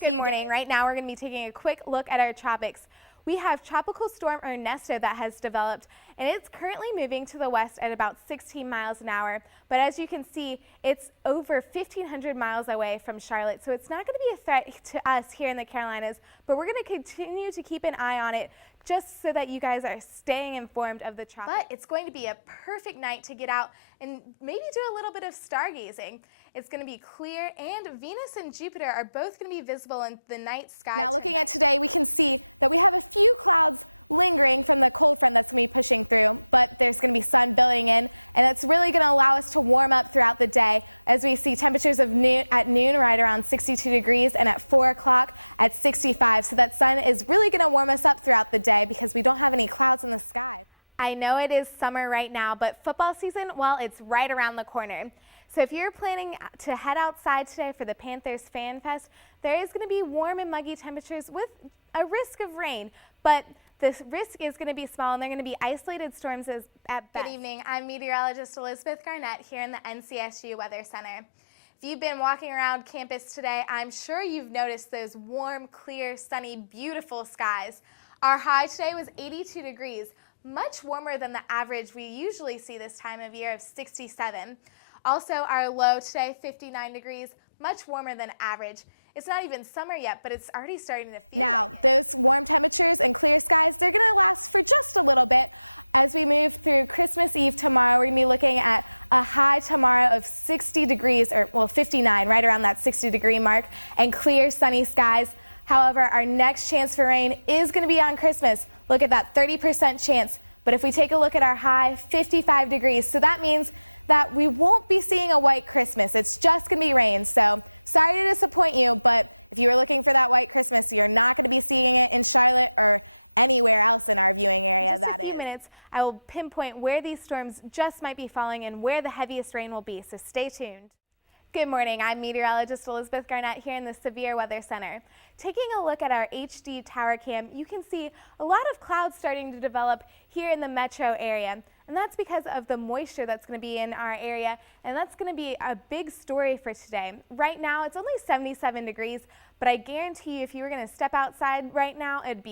Good morning. Right now we're going to be taking a quick look at our tropics. We have Tropical Storm Ernesto that has developed, and it's currently moving to the west at about 16 miles an hour. But as you can see, it's over 1,500 miles away from Charlotte, so it's not going to be a threat to us here in the Carolinas, but we're going to continue to keep an eye on it just so that you guys are staying informed of the tropics. But it's going to be a perfect night to get out and maybe do a little bit of stargazing. It's going to be clear, and Venus and Jupiter are both going to be visible in the night sky tonight. I know it is summer right now, but football season, well, it's right around the corner. So if you're planning to head outside today for the Panthers Fan Fest, there is going to be warm and muggy temperatures with a risk of rain, but the risk is going to be small, and they're going to be isolated storms at best. Good evening. I'm meteorologist Elizabeth Garnett here in the NCSU Weather Center. If you've been walking around campus today, I'm sure you've noticed those warm, clear, sunny, beautiful skies. Our high today was 82 degrees. Much warmer than the average we usually see this time of year of 67. Also, our low today, 59 degrees, much warmer than average. It's not even summer yet, but it's already starting to feel like it. In just a few minutes, I will pinpoint where these storms just might be falling and where the heaviest rain will be, so stay tuned. Good morning. I'm meteorologist Elizabeth Garnett here in the Severe Weather Center. Taking a look at our HD tower cam, you can see a lot of clouds starting to develop here in the metro area. And that's because of the moisture that's going to be in our area, and that's going to be a big story for today. Right now, it's only 77 degrees, but I guarantee you if you were going to step outside right now, it'd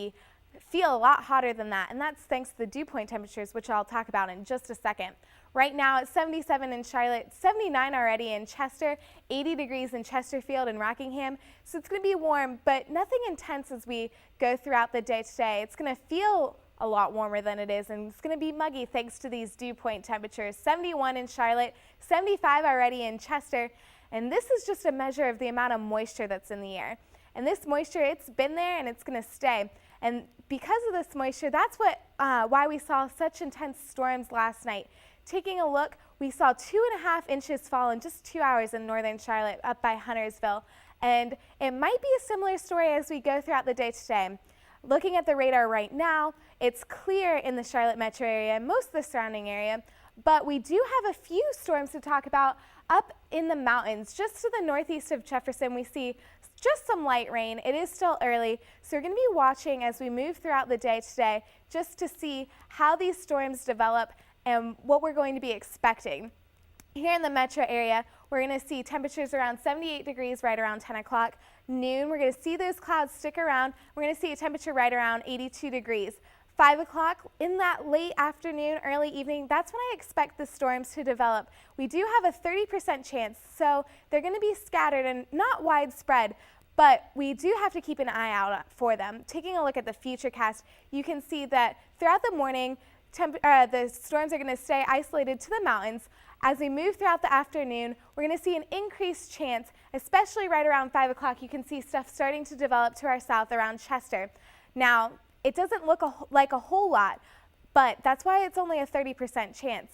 feel a lot hotter than that, and that's thanks to the dew point temperatures, which I'll talk about in just a second. Right now it's 77 in Charlotte, 79 already in Chester, 80 degrees in Chesterfield and Rockingham, so it's going to be warm, but nothing intense as we go throughout the day today. It's going to feel a lot warmer than it is, and it's going to be muggy thanks to these dew point temperatures. 71 in Charlotte, 75 already in Chester, and this is just a measure of the amount of moisture that's in the air. And this moisture, it's been there and it's going to stay. And because of this moisture, that's why we saw such intense storms last night. Taking a look, we saw 2.5 inches fall in just 2 hours in northern Charlotte up by Huntersville. And it might be a similar story as we go throughout the day today. Looking at the radar right now, it's clear in the Charlotte metro area and most of the surrounding area, but we do have a few storms to talk about up in the mountains. Just to the northeast of Jefferson, we see just some light rain. It is still early, so we're going to be watching as we move throughout the day today just to see how these storms develop and what we're going to be expecting. Here in the metro area, we're going to see temperatures around 78 degrees right around 10 o'clock. Noon, we're going to see those clouds stick around. We're going to see a temperature right around 82 degrees. 5 o'clock, in that late afternoon, early evening, that's when I expect the storms to develop. We do have a 30% chance, so they're going to be scattered and not widespread, but we do have to keep an eye out for them. Taking a look at the futurecast, you can see that throughout the morning, the storms are going to stay isolated to the mountains. As we move throughout the afternoon, we're going to see an increased chance, especially right around 5 o'clock. You can see stuff starting to develop to our south around Chester. Now, it doesn't look like a whole lot, but that's why it's only a 30% chance.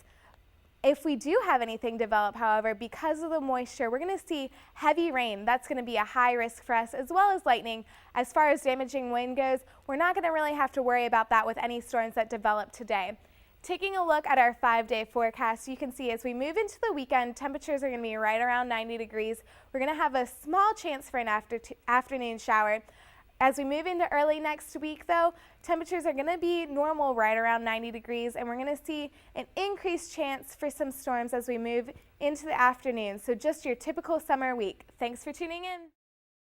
If we do have anything develop, however, because of the moisture, we're going to see heavy rain. That's going to be a high risk for us, as well as lightning. As far as damaging wind goes, we're not going to really have to worry about that with any storms that develop today. Taking a look at our 5-day forecast, you can see as we move into the weekend, temperatures are going to be right around 90 degrees. We're going to have a small chance for an afternoon shower. As we move into early next week, though, temperatures are going to be normal right around 90 degrees, and we're going to see an increased chance for some storms as we move into the afternoon. So just your typical summer week. Thanks for tuning in.